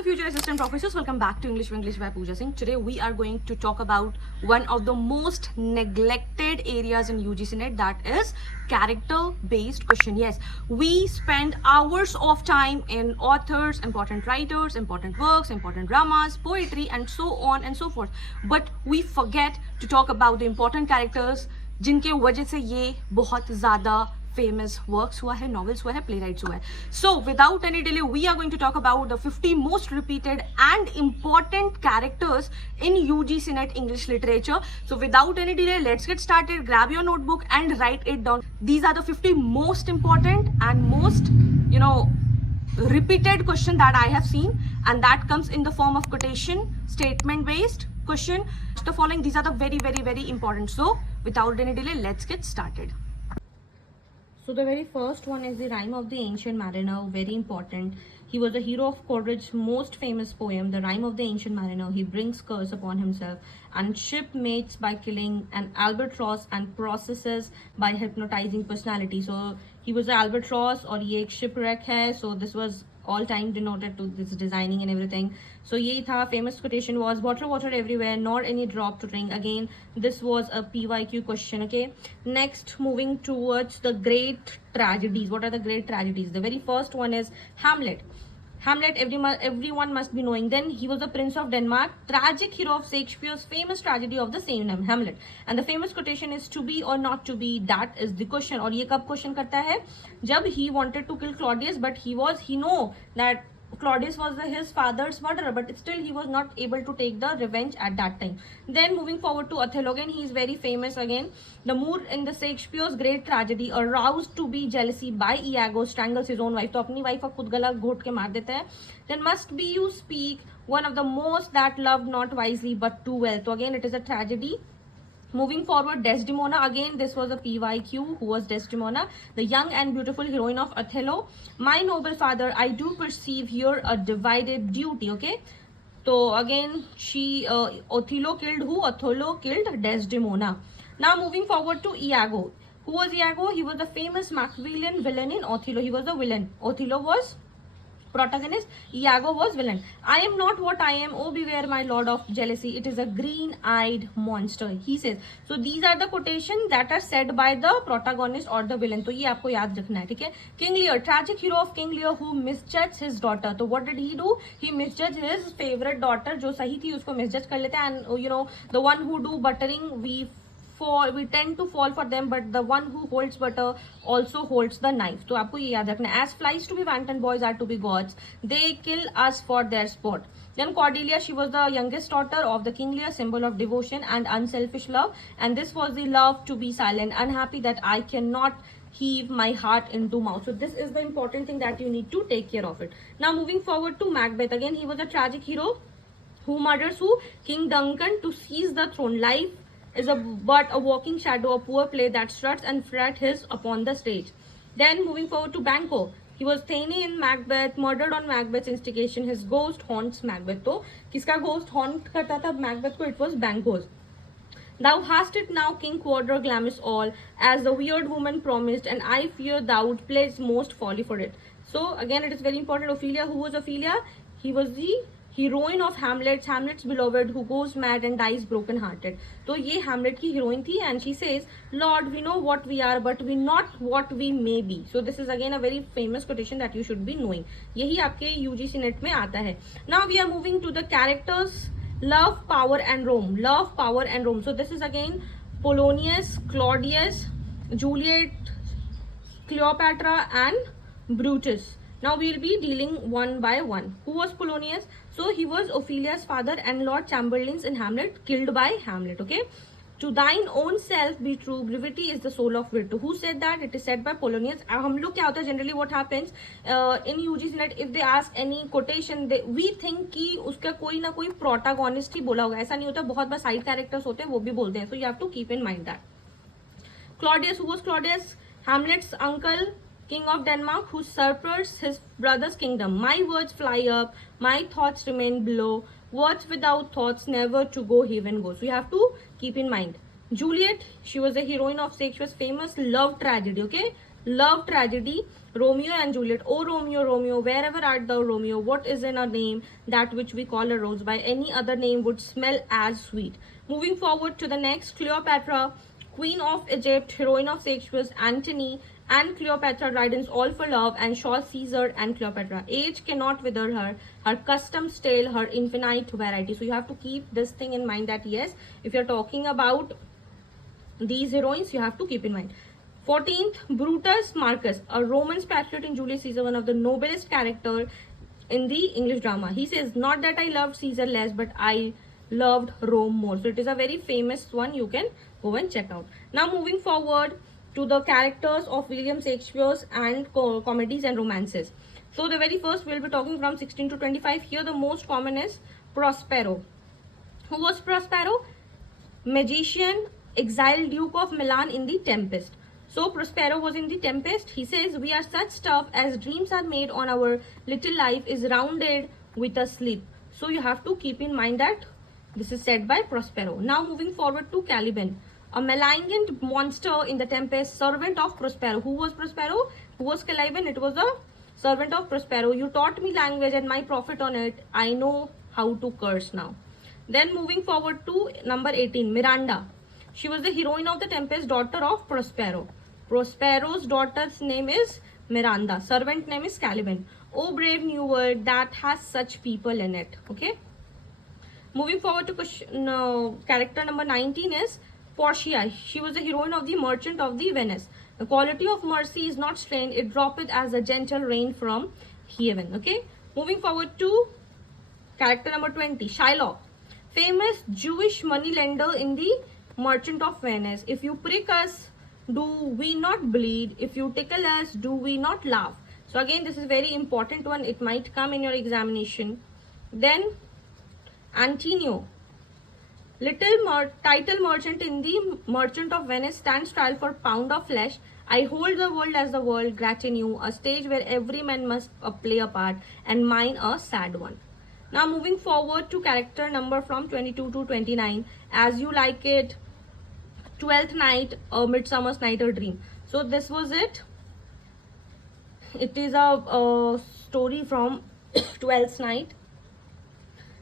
the future assistant professors, welcome back to English by Pooja Singh. Today we are going to talk about one of the most neglected areas in UGC NET, that is character based question. Yes, we spend hours of time in authors, important writers, important works, important dramas, poetry and so on and so forth, but we forget to talk about the important characters जिनके वजह से ये बहुत ज़्यादा famous works हुआ है, novels हुआ है, playwrights हुआ है. So without any delay, we are going to talk about the 50 most repeated and important characters in UGC NET English literature. So without any delay, let's get started. Grab your notebook and write it down. These are the 50 most important and most, repeated question that I have seen, and that comes in the form of quotation, statement based question. The following, these are the very important. So without any delay, let's get started. So the very first one is the Rime of the Ancient Mariner, very important. He was the hero of Coleridge's most famous poem, The Rime of the Ancient Mariner. He brings curse upon himself and shipmates by killing an albatross and processes by hypnotizing personality. So he was an albatross और ये एक shipwreck है. So this was all time denoted to this designing and everything. So यही था. Famous quotation was water everywhere, nor any drop to drink. Again, this was a PYQ question. Okay, next moving towards the great tragedies. What are the great tragedies? The very first one is Hamlet. Hamlet, everyone must be knowing. Then he was the Prince of Denmark, tragic hero of Shakespeare's famous tragedy of the same name, Hamlet. And the famous quotation is to be or not to be, that is the question. और ये कब question करता है? जब he wanted to kill Claudius, but he know that Claudius was his father's murderer, but still he was not able to take the revenge at that time. Then moving forward to Othello, again he is very famous again. The Moor in the Shakespeare's great tragedy, aroused to be jealousy by Iago, strangles his own wife. तो अपनी wife को खुद गला घोट के मार देता है. Then must be you speak, one of the most that loved not wisely but too well. So again it is a tragedy. Moving forward, Desdemona, again this was a PYQ. Who was Desdemona? The young and beautiful heroine of Othello. My noble father, I do perceive here a divided duty. Okay, so again she Othello killed who? Othello killed Desdemona. Now moving forward to Iago. Who was Iago? He was the famous Machiavellian villain in Othello. He was the villain. Othello was protagonist, Iago was villain. I am not what I am, oh beware my lord of jealousy, it is a green-eyed monster, he says. So these are the quotations that are said by the protagonist or the villain. तो ये आपको याद रखना है, ठीक है. King Lear, tragic hero of King Lear who misjudged his daughter. So what did he do? He misjudged his favorite daughter, जो सही थी उसको misjudge कर लेते हैं. And the one who do buttering, we tend to fall for them, but the one who holds butter also holds the knife. तो आपको ये याद रखना है. As flies to be wanton, boys are to be gods. They kill us for their sport. Then Cordelia, she was the youngest daughter of the King Lear, symbol of devotion and unselfish love. And this was the love to be silent, unhappy that I cannot heave my heart into mouth. So this is the important thing that you need to take care of it. Now moving forward to Macbeth. Again, he was a tragic hero who murders who? King Duncan to seize the throne. Life is but a walking shadow, a poor play that struts and frets his upon the stage. Then moving forward to Banquo. He was Thane in Macbeth, murdered on Macbeth's instigation. His ghost haunts Macbeth. तो किसका ghost haunt करता था Macbeth को? It was Banquo's. Thou hast it now, King Quadriglamis all, as the weird woman promised, and I fear thou would pledge most folly for it. So again it is very important. Ophelia, who was Ophelia? He was the heroine of Hamlet's beloved, who goes mad and dies broken hearted. तो ये Hamlet की heroine थी, and she says, Lord, we know what we are, but we not what we may be. So this is again a very famous quotation that you should be knowing. यही आपके UGC NET में आता है. Now we are moving to the characters. Love, power and Rome. Love, power and Rome. So this is again Polonius, Claudius, Juliet, Cleopatra and Brutus. Now we will be dealing one by one. Who was Polonius? So he was Ophelia's father and Lord Chamberlain's in Hamlet, killed by Hamlet. Okay. To thine own self be true, brevity is the soul of virtue. Who said that? It is said by Polonius. हम लोग क्या होता है generally what happens in UGC NET, if they ask any quotation, we think कि उसका कोई ना कोई protagonist ही बोला होगा. ऐसा नहीं होता, बहुत बार side characters होते हैं वो भी बोलते हैं. So you have to keep in mind that. Claudius, who was Claudius? Hamlet's uncle, King of Denmark, who usurps his brother's kingdom. My words fly up, my thoughts remain below. Words without thoughts never to go heaven go. So you have to keep in mind. Juliet, she was the heroine of Shakespeare's famous love tragedy. Okay, Love tragedy, Romeo and Juliet. Oh Romeo, Romeo, wherever art thou, Romeo, what is in a name that which we call a rose? By any other name would smell as sweet. Moving forward to the next, Cleopatra, Queen of Egypt, heroine of Shakespeare's Antony and Cleopatra, Dryden's All for Love, and Shaw, Caesar and Cleopatra. Age cannot wither her, her custom stale, her infinite variety. So you have to keep this thing in mind that yes, if you're talking about these heroines, you have to keep in mind. 14th, Brutus Marcus, a Roman patriot in Julius Caesar, one of the noblest character in the English drama. He says, not that I loved Caesar less, but I loved Rome more. So it is a very famous one. You can go and check out. Now moving forward to the characters of William Shakespeare's and comedies and romances. So the very first we'll be talking from 16 to 25. Here the most common is Prospero. Who was Prospero? Magician, exiled Duke of Milan in the Tempest. So Prospero was in the Tempest. He says, we are such stuff as dreams are made on our little life is rounded with a sleep. So you have to keep in mind that this is said by Prospero. Now moving forward to Caliban, a malignant monster in the Tempest, servant of Prospero. Who was Prospero? Who was Caliban? It was a servant of Prospero. You taught me language and my profit on it. I know how to curse now. Then moving forward to number 18, Miranda. She was the heroine of the Tempest, daughter of Prospero. Prospero's daughter's name is Miranda. Servant name is Caliban. Oh, brave new world that has such people in it. Okay. Moving forward to character number 19 is Portia. She was the heroine of the Merchant of the Venice. The quality of mercy is not strained. It droppeth as a gentle rain from heaven. Okay. Moving forward to character number 20, Shylock. Famous Jewish moneylender in the Merchant of Venice. If you prick us, do we not bleed? If you tickle us, do we not laugh? So again, this is very important one. It might come in your examination. Then Antonio, title merchant in the Merchant of Venice, stands trial for pound of flesh. I hold the world as the world, gratinue, a stage where every man must play a part, and mine a sad one. Now moving forward to character number from 22 to 29, As You Like It, 12th Night, A Midsummer's Night, A Dream. So this was it. It is a story from 12th Night.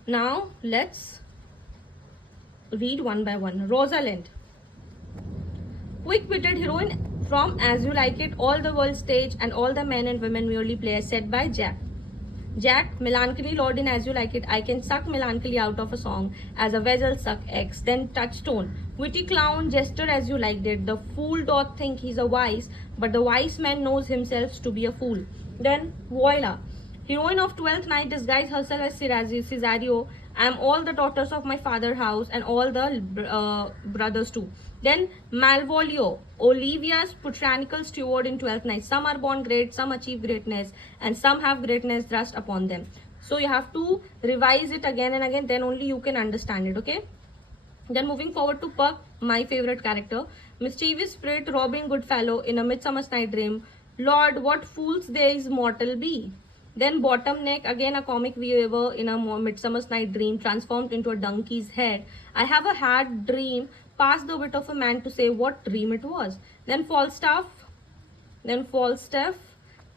Now let's read one by one. Rosalind, quick-witted heroine from As You Like It, all the world stage and all the men and women merely play, said by Jack. Jack, melancholy lord in As You Like It, I can suck melancholy out of a song as a vessel suck eggs. Then Touchstone, witty clown, jester as you liked it. The fool doth think he's a wise, but the wise man knows himself to be a fool. Then Voila, heroine of 12th Night, disguised herself as Cesario. I am all the daughters of my father's house and all the brothers too. Then Malvolio, Olivia's puritanical steward in 12th Night. Some are born great, some achieve greatness, and some have greatness thrust upon them. So you have to revise it again and again, then only you can understand it, okay? Then moving forward to Puck, my favorite character. Mischievous spirit, robbing Goodfellow in A Midsummer's Night Dream. Lord, what fools these mortal be. Then Bottomneck, again a comic viewer in A Midsummer's Night Dream, transformed into a donkey's head. I have a had dream, past the wit of a man to say what dream it was. Then Falstaff,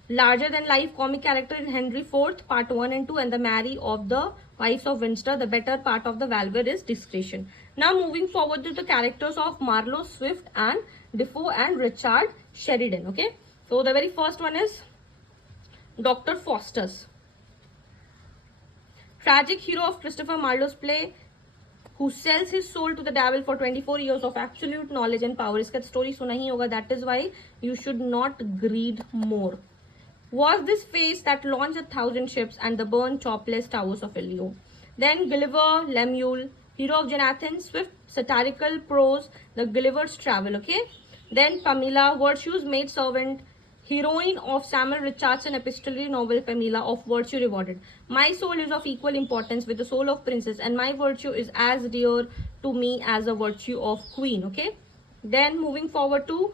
larger than life comic character in Henry IV, part 1 and 2, and the Mary of the Wives of Windsor. The better part of the valor is discretion. Now moving forward to the characters of Marlowe, Swift and Defoe and Richard Sheridan. Okay, so the very first one is Dr. Faustus, tragic hero of Christopher Marlowe's play, who sells his soul to the devil for 24 years of absolute knowledge and power. इसका story सुना ही होगा. That is why you should not greed more. Was this face that launched 1,000 ships and the burned topless towers of Ilion. Then Gulliver, Lemuel, hero of Jonathan Swift, satirical prose, the Gulliver's Travel. Okay. Then Pamela, virtue's maid servant, heroine of Samuel Richardson epistolary novel Pamela, of virtue rewarded. My soul is of equal importance with the soul of princess, and my virtue is as dear to me as the virtue of queen. Okay. Then moving forward to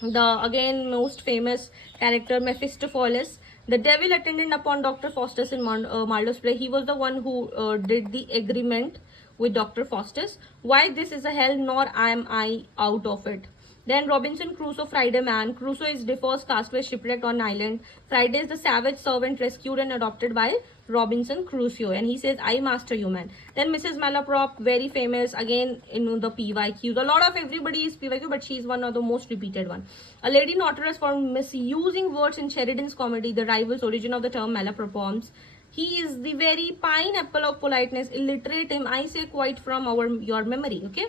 the again most famous character Mephistopheles, the devil attendant upon Dr. Faustus in Marlowe's play. He was the one who did the agreement with Dr. Faustus. Why this is a hell, nor am I out of it. Then Robinson Crusoe, Friday Man. Crusoe is Defoe's castaway shipwrecked on island. Friday is the savage servant rescued and adopted by Robinson Crusoe, and he says, I master you, man. Then Mrs. Malaprop, very famous, again in the PYQs. A lot of everybody is PYQ, but she's one of the most repeated one. A lady notorious for misusing words in Sheridan's comedy, The Rivals, origin of the term malapropoms. He is the very pineapple of politeness, illiterate him, I say quite from your memory, okay?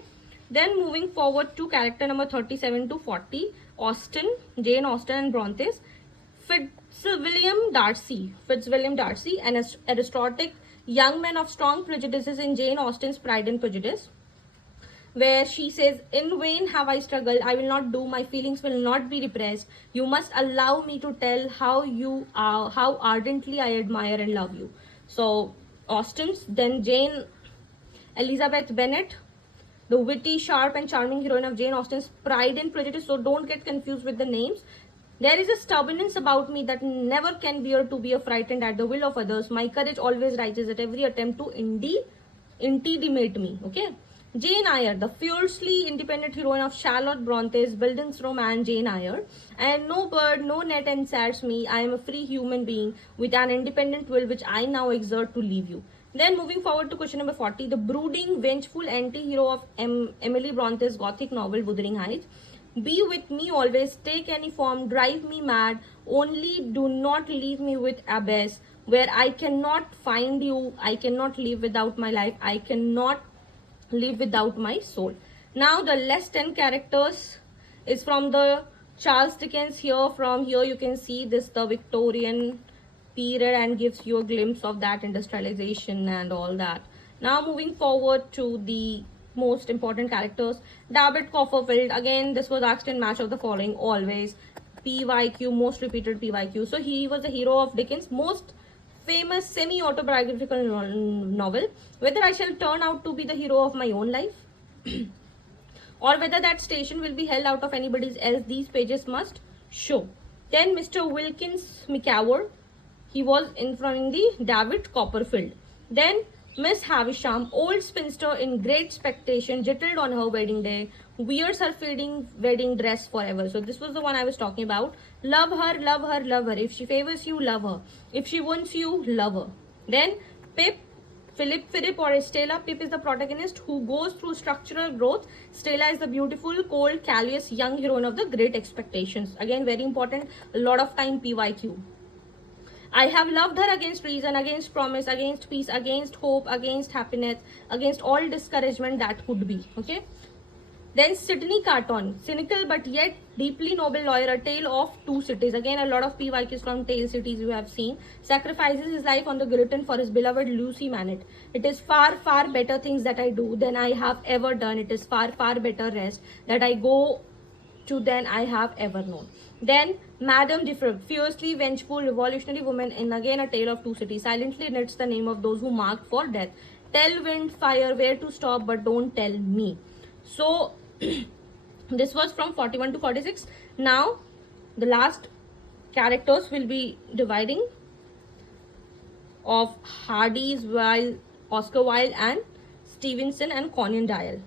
Then moving forward to character number 37 to 40, Austen, Jane Austen and Brontes. Fitzwilliam Darcy, an aristocratic young man of strong prejudices in Jane Austen's Pride and Prejudice, where she says, in vain have I struggled, I will not do, my feelings will not be repressed. You must allow me to tell how ardently I admire and love you. So, Austen's. Then Jane Elizabeth Bennet, the witty, sharp and charming heroine of Jane Austen's Pride and Prejudice. So don't get confused with the names. There is a stubbornness about me that never can bear to be frightened at the will of others. My courage always rises at every attempt to intimidate me. Okay. Jane Eyre, the fiercely independent heroine of Charlotte Bronte's Bildun's romance Jane Eyre. And no bird, no net ensnares me. I am a free human being with an independent will which I now exert to leave you. Then moving forward to question number 40, the brooding, vengeful anti-hero of Emily Bronte's gothic novel Wuthering Heights. Be with me always, take any form, drive me mad, only do not leave me with abyss, where I cannot find you, I cannot live without my life, I cannot live without my soul. Now the less 10 characters is from the Charles Dickens. From here you can see this, the Victorian period, and gives you a glimpse of that industrialization and all that. Now moving forward to the most important characters. David Copperfield, again this was asked in match of the following, always PYQ, most repeated PYQ. So he was the hero of Dickens' most famous semi-autobiographical novel. Whether I shall turn out to be the hero of my own life or whether that station will be held out of anybody's else, these pages must show. Then Mr. Wilkins Micawber, he was in front the David Copperfield. Then Miss Havisham, old spinster in great expectation, jittered on her wedding day, wears her fading wedding dress forever. So this was the one I was talking about. Love her, love her, love her. If she favors you, love her. If she wants you, love her. Then Pip, Philip or Stella. Pip is the protagonist who goes through structural growth. Stella is the beautiful, cold, callous young heroine of the Great Expectations. Again, very important, a lot of time PYQ. I have loved her against reason, against promise, against peace, against hope, against happiness, against all discouragement that could be. Okay. Then Sidney Carton, cynical but yet deeply noble lawyer, A Tale of Two Cities. Again, a lot of PYQs from Tale Cities you have seen. Sacrifices his life on the guillotine for his beloved Lucy Manet. It is far, far better things that I do than I have ever done. It is far, far better rest that I go to than I have ever known. Then Madame Defrag, fiercely vengeful revolutionary woman in again A Tale of Two Cities, silently knits the name of those who marked for death. Tell wind, fire where to stop, but don't tell me. So this was from 41 to 46. Now the last characters will be dividing of Hardy's, Wilde, Oscar Wilde and Stevenson and Conan Doyle.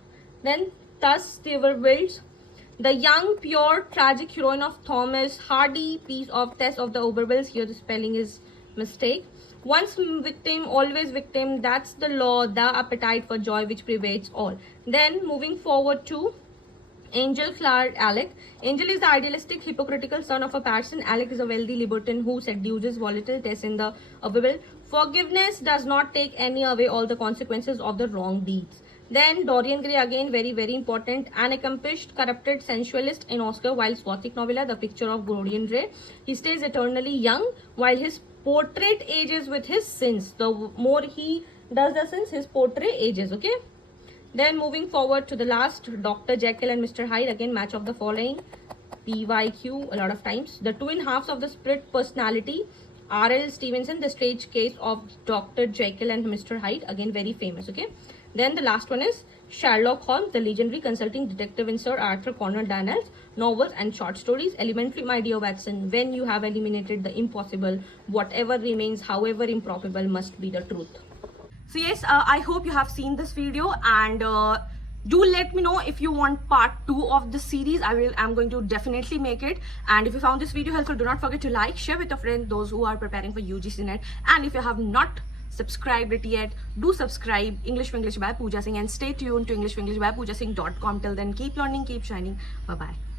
Then thus they were built. The young, pure, tragic heroine of Thomas Hardy, piece of Tess of the Obervilles. Here the spelling is mistake. Once victim, always victim. That's the law, the appetite for joy which pervades all. Then moving forward to Angel Clark Alec. Angel is the idealistic, hypocritical son of a parson. Alec is a wealthy libertine who seduces volatile Tess in the Oberville. Forgiveness does not take any away all the consequences of the wrong deeds. Then Dorian Gray, again very, very important, an accomplished, corrupted sensualist in Oscar Wilde's gothic novella, The Picture of Dorian Gray. He stays eternally young while his portrait ages with his sins. The more he does the sins, his portrait ages, okay? Then moving forward to the last, Dr. Jekyll and Mr. Hyde, again match of the following, PYQ a lot of times. The twin halves of the split personality, R.L. Stevenson, The Strange Case of Dr. Jekyll and Mr. Hyde, again very famous, okay? Then the last one is Sherlock Holmes, the legendary consulting detective in Sir Arthur Conan Doyle's novels and short stories. Elementary, my dear Watson, when you have eliminated the impossible, whatever remains, however improbable, must be the truth. So yes, I hope you have seen this video, and Do let me know if you want part 2 of this series. I'm going to definitely make it. And if you found this video helpful, do not forget to like, share with your friends, those who are preparing for UGC NET. And if you have not subscribed it yet, do subscribe English for English by Pooja Singh, and stay tuned to englishforenglish by Pooja Singh.com. Till then, keep learning, keep shining. Bye bye.